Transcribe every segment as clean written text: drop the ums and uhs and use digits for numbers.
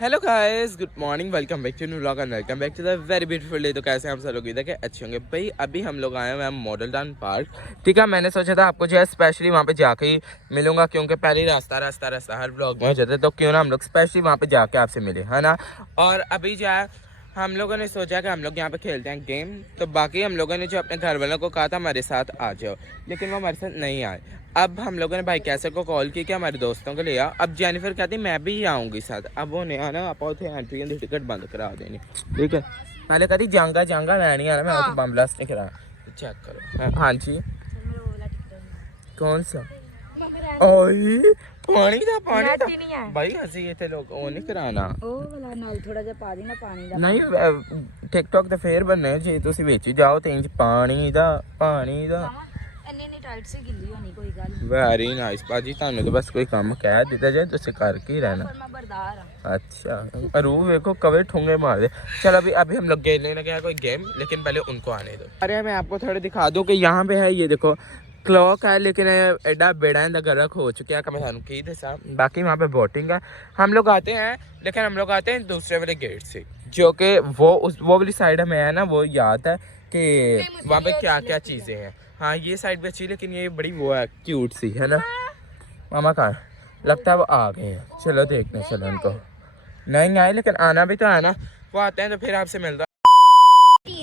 Hello guys, good morning, welcome back to new vlog and welcome back to the very beautiful day. तो कैसे हम सब लोग इधर के अच्छे होंगे भाई। अभी हम लोग आए हुए हैं मॉडल टाउन पार्क। ठीक है, मैंने सोचा था आपको जो है स्पेशली वहाँ पे जाके ही मिलूंगा, क्योंकि पहले रास्ता हर व्लॉग में हो जाता है, तो क्यों ना हम लोग स्पेशली वहाँ पे जाके आपसे मिले, है ना। और अभी जो है हम लोगों ने सोचा कि हम लोग यहाँ पे खेलते हैं गेम। तो बाकी हम लोगों ने जो अपने घर वालों को कहा था हमारे साथ आ जाओ, लेकिन वो हमारे साथ नहीं आए। अब हम लोगों ने भाई कैसर को कॉल की कि हमारे दोस्तों को ले आओ। अब जेनिफर कहती मैं भी आऊँगी साथ। अब वो नहीं आना, आप उसे एंट्री की टिकट बंद करा देनी। ठीक है, पहले कहती जांगा मैं नहीं आना, मैं उसे बम ब्लास्ट नहीं करा। चेक करो। हाँ जी, कौन सा? ओए पानी दा भाई हंसी इतने लोग वो नहीं कराना। थोड़ा ਜਿਹਾ ਪਾ ਦੇਣਾ ਪਾਣੀ ਦਾ। ਨਹੀਂ ਟਿਕਟੌਕ ਤੇ ਫੇਰ ਬੰਨੇ ਜੀ, ਤੁਸੀਂ ਵਿੱਚ ਜਾਓ ਤੇ ਇੰਜ ਪਾਣੀ ਦਾ ਇੰਨੀ ਟਾਈਟ ਸੀ ਗਿੱਲੀ ਹੋਣੀ ਕੋਈ ਗੱਲ ਨਹੀਂ। वेरी नाइस बाजी, ਤੁਹਾਨੂੰ तो बस कोई काम कह दिता जाए तो करके ही रहना। मैं बरदार हां। अच्छा रू देखो कवे ठुंगे मार दे। चल अभी हम लोग खेलने लगे हैं कोई गेम, लेकिन पहले उनको आने दो। अरे मैं आपको थोड़ा दिखा दूं कि यहाँ पे है, ये देखो क्लॉक है, लेकिन एडा बेड़ा गर्क हो चुका है कि मैं थानू की दसा। बाकी वहाँ पे बोटिंग है। हम लोग आते हैं, लेकिन हम लोग आते हैं दूसरे वाले गेट से, जो कि वो वाली साइड हमें है ना, वो याद है कि वहाँ पे क्या क्या चीज़ें हैं। हाँ ये साइड भी अच्छी, लेकिन ये बड़ी वो है क्यूट सी, है ना। मामा कहाँ? लगता है वो आ गए हैं। चलो देखने चलो उनको। नहीं आए, लेकिन आना भी तो है ना। वो आते हैं तो फिर आपसे मिलता।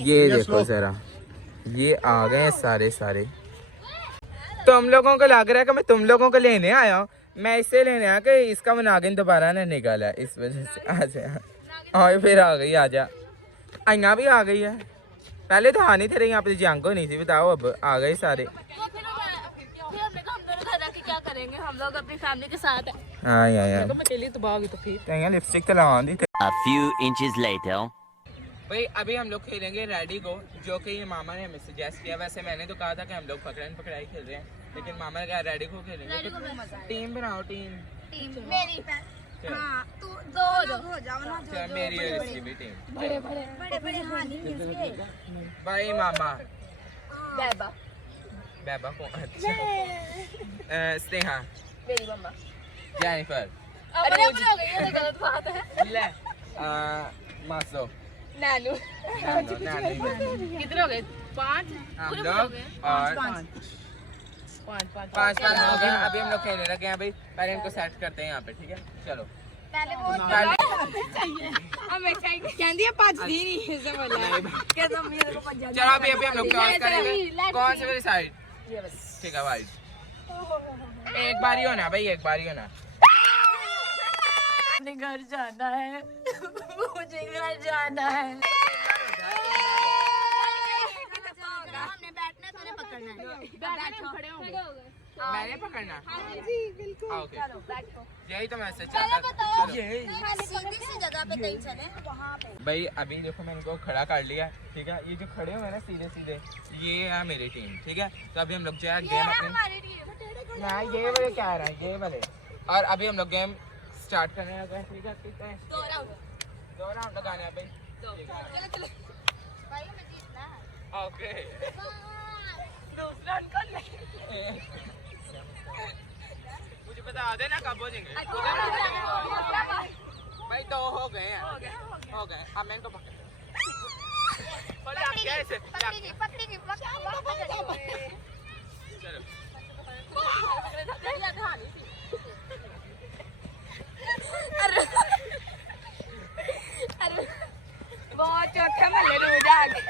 ये देखो जरा, ये आ गए हैं सारे। तो हम लोगों को लग रहा है कि मैं तुम लोगों को लेने आया हूँ। मैं इससे लेने आया कि इसका नागिन दोबारा ना निकाला, इस वजह से। आ फिर आ गई, आजा। अइया भी आ गई है। पहले तो आनी थे, यहाँ पे जंग होनी थी। बताओ अब आ गए सारे। क्या करेंगे हम लोग अपनी फैमिली के साथ है। हाँ अकेली तो भागी तो फिर लिपस्टिक तो लगा दी। A few inches later. भाई अभी हम लोग खेलेंगे रेडी गो, जो कि ये मामा ने हमें सजेस्ट किया। वैसे मैंने तो कहा था कि हम लोग पकड़न पकड़ाई खेल रहे हैं, लेकिन मामा ने कहा रेडी गो खेलेंगे। तो टीम बनाओ, टीम मेरी हाँ तू दो हो जाओ ना। जो मेरी और इसकी भी टीम। बड़े हाँ नहीं इसके भाई मामा बेबा को अच्छा स्नेहा मेरी मम्मा जेनिफर। अरे हो गई, ये तो गलत बात है। ले मासो नानू कितने हो गए? 5 हम लोग और 5 हो गए। अभी हम लोग खेलने लगे हैं भाई। पहले इनको सेट करते हैं यहाँ पे, ठीक है। चलो पहले वो चाहिए हमें चाहिए कहंदी है 5 दिन ही से बोला कैसे मेरे को 5। चलो अभी हम लोग क्रॉस करेंगे। कौन सी वाली साइड? ये बस ठीक है वाइट। एक बार ही होना भाई, एक बार ही होना। अपने घर जाना है, मुझे घर जाना है। हमने बैठना है, तूने पकड़ना है। बैठो खड़े होंगे। मैंने पकड़ना? जी बिल्कुल। ओके चलो बैठो। यही तो मैसेज चाहता था। सीधी सी जगह पे कहीं चले वहाँ पे। भाई अभी देखो मैंने इनको खड़ा कर लिया, ठीक है। ये जो खड़े हुए हैं ना सीधे, ये है मेरी टीम, ठीक है। तो अभी हम लोग जो है गेम अपने ना ये वाले क्या रहा है, ये वाले। और अभी हम लोग गेम स्टार्ट करने लगे हैं, ठीक है। 2 राउंड लगाने हैं भाई। चलो भाई हमें जीतना है। ओके दूसरा अंकल नहीं। मुझे बता देना कब हो जाएंगे भाई। 2 हो गए हैं, हो गए। अब मैं इनको पकड़ पकड़ी चलो अरे बहुत चौथे महल्ले में जाके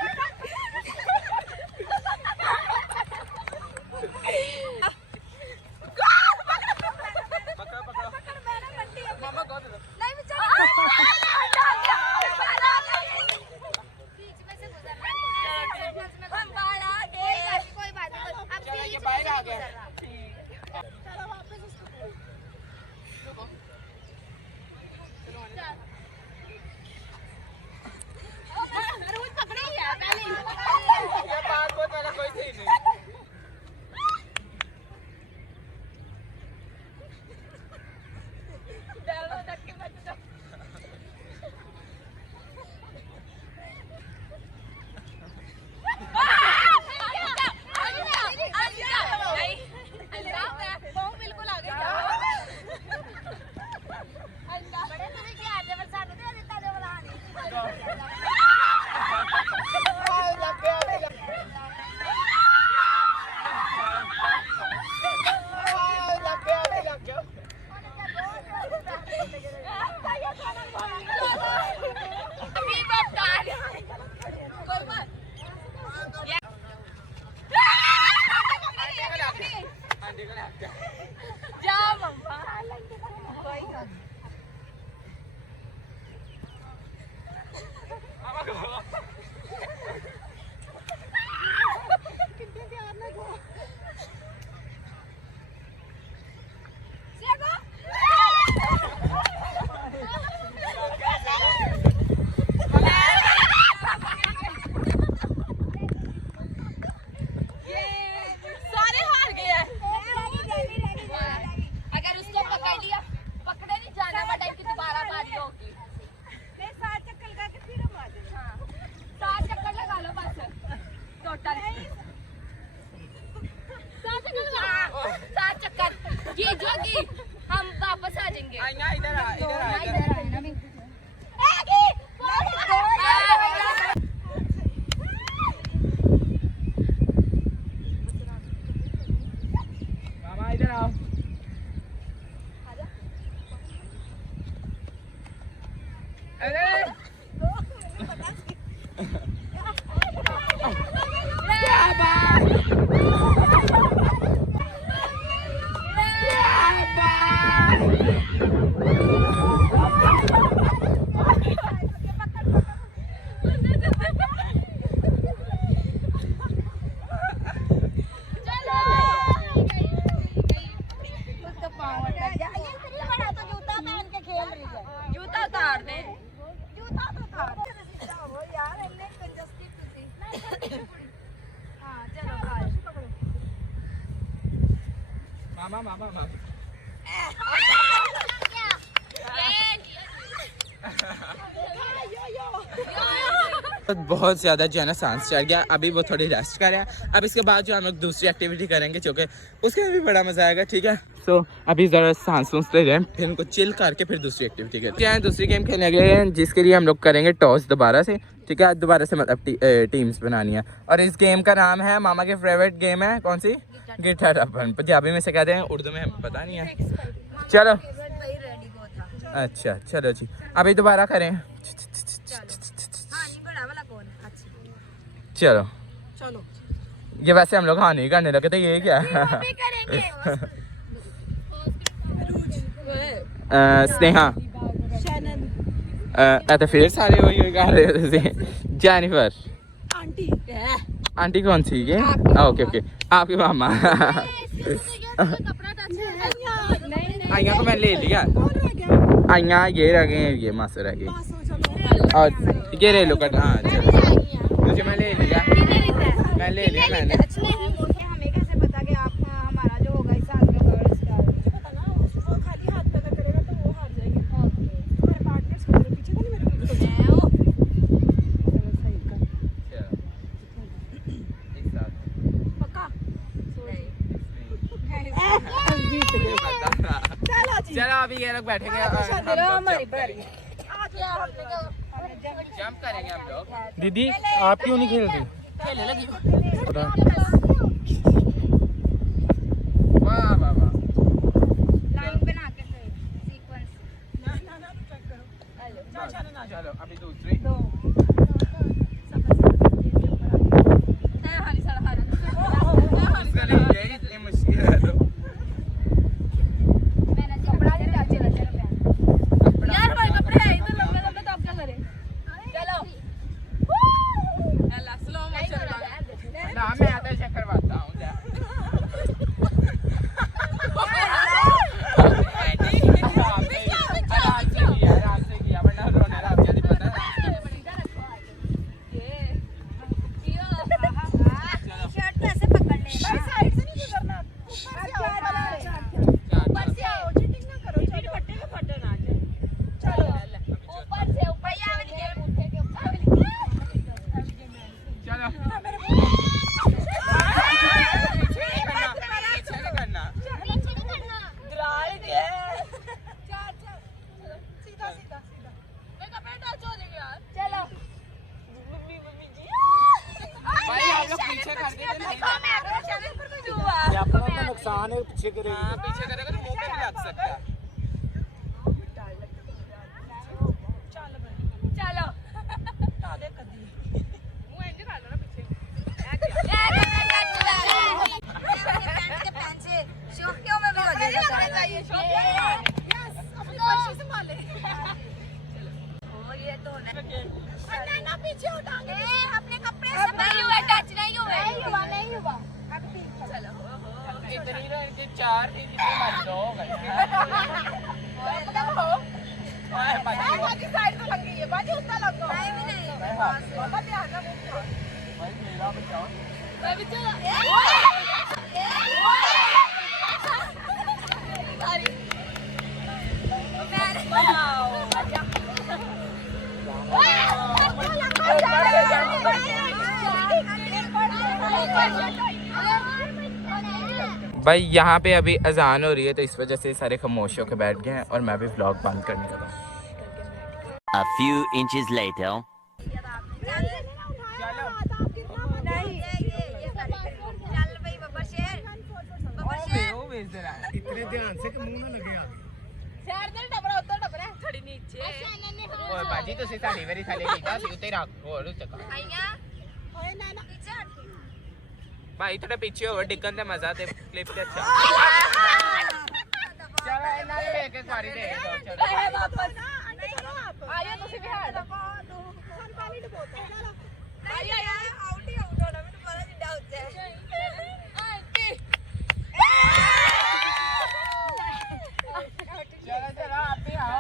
जूता उतार दे, जूता तो उतार यार, हाँ चलो मामा मामा मामा बहुत ज़्यादा जो है ना सांस चढ़ गया, अभी वो थोड़ी रेस्ट कर रहा है। अब इसके बाद जो हम लोग दूसरी एक्टिविटी करेंगे जो कि उसके में भी बड़ा मज़ा आएगा, ठीक है। सो अभी ज़रा सांस ले रहे हैं, फिर उनको चिल करके फिर दूसरी एक्टिविटी करते हैं। दूसरी गेम खेलने गए हैं जिसके लिए हम लोग करेंगे टॉस दोबारा से, ठीक है। दोबारा से मतलब टीम्स बनानी है। और इस गेम का नाम है, मामा के फेवरेट गेम है कौन सी, गिट्ठा टप्पन। पंजाबी में से कहते हैं, उर्दू में हमें पता नहीं है। चलो अच्छा चलो जी, अभी दोबारा करें। चलो चलो ये वैसे हम लोग हाँ नहीं करने लगे थे, ये क्या है? स्नेहा तो फिर सारे वही कर रहे थे। जेनिफर आंटी आंटी कौन सी ये? ओके ओके, आपके मामा। आइया को मैं ले लिया, आइया ये रह गए, ये मास रह गए और ये रेलो कट। हाँ मुझे मैं ले लिया, मैं ले लिया मैंने। हमें कैसे पता कि आप हमारा जो होगा इस साल में गर्ल्स का पता ना, वो खाली हाथ पैदा करेगा तो वो हार जाएगी। तुम्हारे पार्टनर्स को पीछे तो नहीं मेरे को चलो सही कर पक्का चलो अभी ये लोग बैठेंगे, हमारी बारी। जंप करेंगे हम लोग। दीदी आप क्यों नहीं खेल रही? खेलने लगी। वाह वाह वाह, लाइन बना के सीक्वेंस। चलो अभी दूसरी। इसका नहीं, ये इतनी मुश्किल है तो। मैंने कपड़ा नहीं डाल चला यार, हमारे कपड़े हैं इधर लंबे लंबे, तो आप क्या करें? चलो अल्लाह स्लो में चलो ना, मैं आधा चेक करवाता हूँ जा। आराम से किया वरना रोने लग जाती, पता है। शर्ट कैसे पकड़ने हैं? साइड से नहीं करना, ऊपर से आओ, चीटिंग ना करो। चलो फट्टे के फट्टे ना जाए। चलो ऊपर से ऊपर, या वाली गेम उठे के ऊपर। चलो भाई आप लोग पीछे कर देते ना, ये अपना तो नुकसान है, पीछे करेगी। हाँ पीछे करेगा तो मुंह पे भी लग सकता है। चलो पीछे उठाएंगे अपने कपड़े से। नहीं हुआ टच, नहीं हुआ, नहीं हुआ। चलो इतनी तो इनके 4 थी, कितने बच हो गए। बाकी साइड तो लग गई है, बाकी उतना लग गया नहीं भी नहीं। बाबा ध्यान ना भाई मेरा बचाओ। मैं भी चलो सॉरी भाई यहाँ पे अभी अजान हो रही है तो इस वजह से सारे खामोश होकर बैठ गए हैं और मैं भी व्लॉग बंद करने लगा। A few inches later. इतने ध्यान से कि मुंह ना लगे आगे। शहर दे टपरा उतर टपरा थोड़ी नीचे। बाजी ਤੁਸੀਂ ਸਾਡੀ ਵਾਰੀ ਥੱਲੇ ਕੀਤਾ ਸੀ ਉੱਤੇ ਰੱਖ ਹੋਰ ਉੱਤੇ ਕਰ ओए ना ना पीछे हट के ਭਾਈ ਥੋੜਾ ਪਿੱਛੇ ਹੋਵੋ ਡਿੱਗਣ ਦਾ ਮਜ਼ਾ ਤੇ ਕਲਿੱਪ ਤੇ ਅੱਛਾ ਚਲੋ ਇਹਨਾਂ ਨੂੰ ਇੱਕ ਇੱਕ ਵਾਰੀ ਦੇ ਦਿਓ ਚਲੋ ए वापस आंटी चलो आप आइए ਤੁਸੀਂ ਵੀ ਹਟ ਸਾਨੂੰ ਪਾਣੀ ਡਬੋਤਾ ਚਲੋ ਆइए यार आउट ही आउट होना ਮੈਨੂੰ ਪਤਾ ਜਿੱਡਾ ਉੱਚਾ ਹੈ आंटी ਚਲੋ ਚਲੋ ਆਪੇ ਆਓ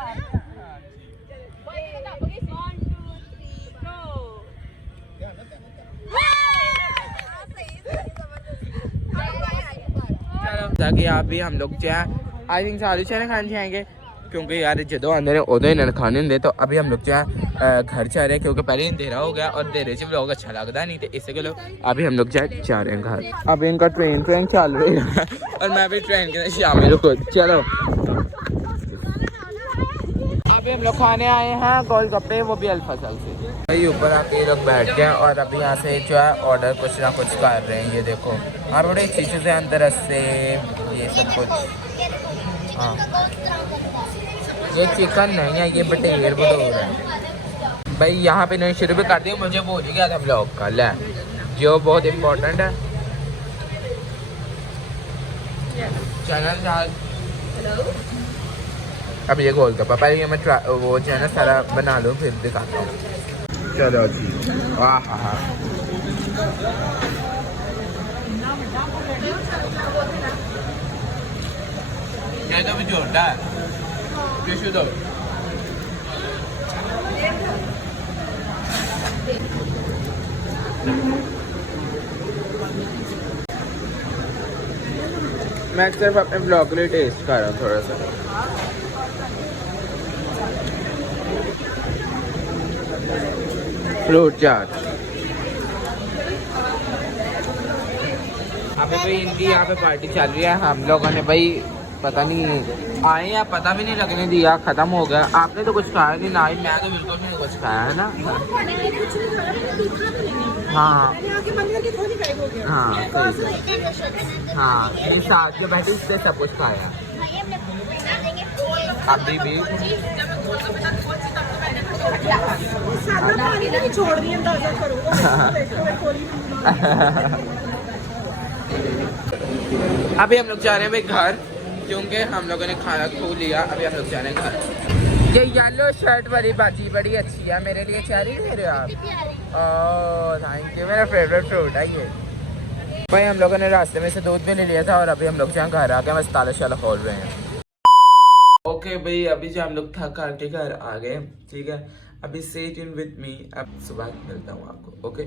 भाई ये तो गई 1 2 3 गो चलो ताकि आप भी हम लोग जो है आई थिंक सारे चने खाने जाएंगे क्योंकि यार जो अंदर उदो इन्होंने खाने होंगे तो अभी हम लोग जो है घर जा रहे हैं क्योंकि पहले अंधेरा हो गया और अंधेरे से व्लॉग अच्छा लगता नहीं तो इससे के लोग अभी हम लोग जो है जा रहे हैं घर। अभी इनका ट्रेन चल रही है और मैं भी ट्रेन के अंदर शामिल हूँ। चलो अभी हम लोग खाने आए हैं गोलगप्पे वो भी अल्फसल से। भाई ऊपर आके ये लोग बैठ गए और अभी यहाँ से जो है ऑर्डर कुछ ना कुछ कर रहे हैं। ये देखो और बड़े अच्छी चीज़ें अंदर से ये सब कुछ। हाँ ये चिकन नहीं है ये बटेर भटूर है। भाई यहाँ पे नहीं शुरू भी कर दिया मुझे भूल ही गया था ब्लॉग का ले जो बहुत इम्पोर्टेंट है चैनल। अब ये गोलगप्पा पहले ये मैं वो जो है ना सारा बना लूँ फिर दिखाता हूँ। चलो जी वाह हाँ क्या तो भी जोड़ता है टिश्यू दो। मैं सिर्फ अपने ब्लॉग के लिए टेस्ट कर रहा हूँ थोड़ा सा। फ्रूट चाट अभी भाई इनकी यहाँ पे पार्टी चल रही है। हम लोगों ने भाई पता नहीं आए या पता भी नहीं लगने दिया ख़त्म हो गया। आपने तो कुछ खाया नहीं ना ही मैं तो बिल्कुल भी नहीं कुछ खाया है ना। हाँ हाँ हाँ ये साथ जो बैठे इससे सब कुछ खाया अभी भी। छोड़ दिए अंदाजा करो अभी हम लोग जा रहे हैं भाई घर क्योंकि हम लोगों ने खाना खो लिया। अभी हम लोग जा रहे हैं घर। ये येलो शर्ट वाली बाजी बड़ी अच्छी है मेरे लिए चेरी ले रहे हो आप? ओह थैंक यू मेरा फेवरेट फ्रूट है ये। भाई हम लोगों ने रास्ते में से दूध भी ले लिया था और अभी हम लोग जहाँ घर आ गए बस ताला शाला खोल रहे हैं। ओके भाई अभी जो हम लोग थक हार के घर आ गए ठीक है। अभी स्टे ट्यून विद मी अब सुबह मिलता हूँ आपको ओके।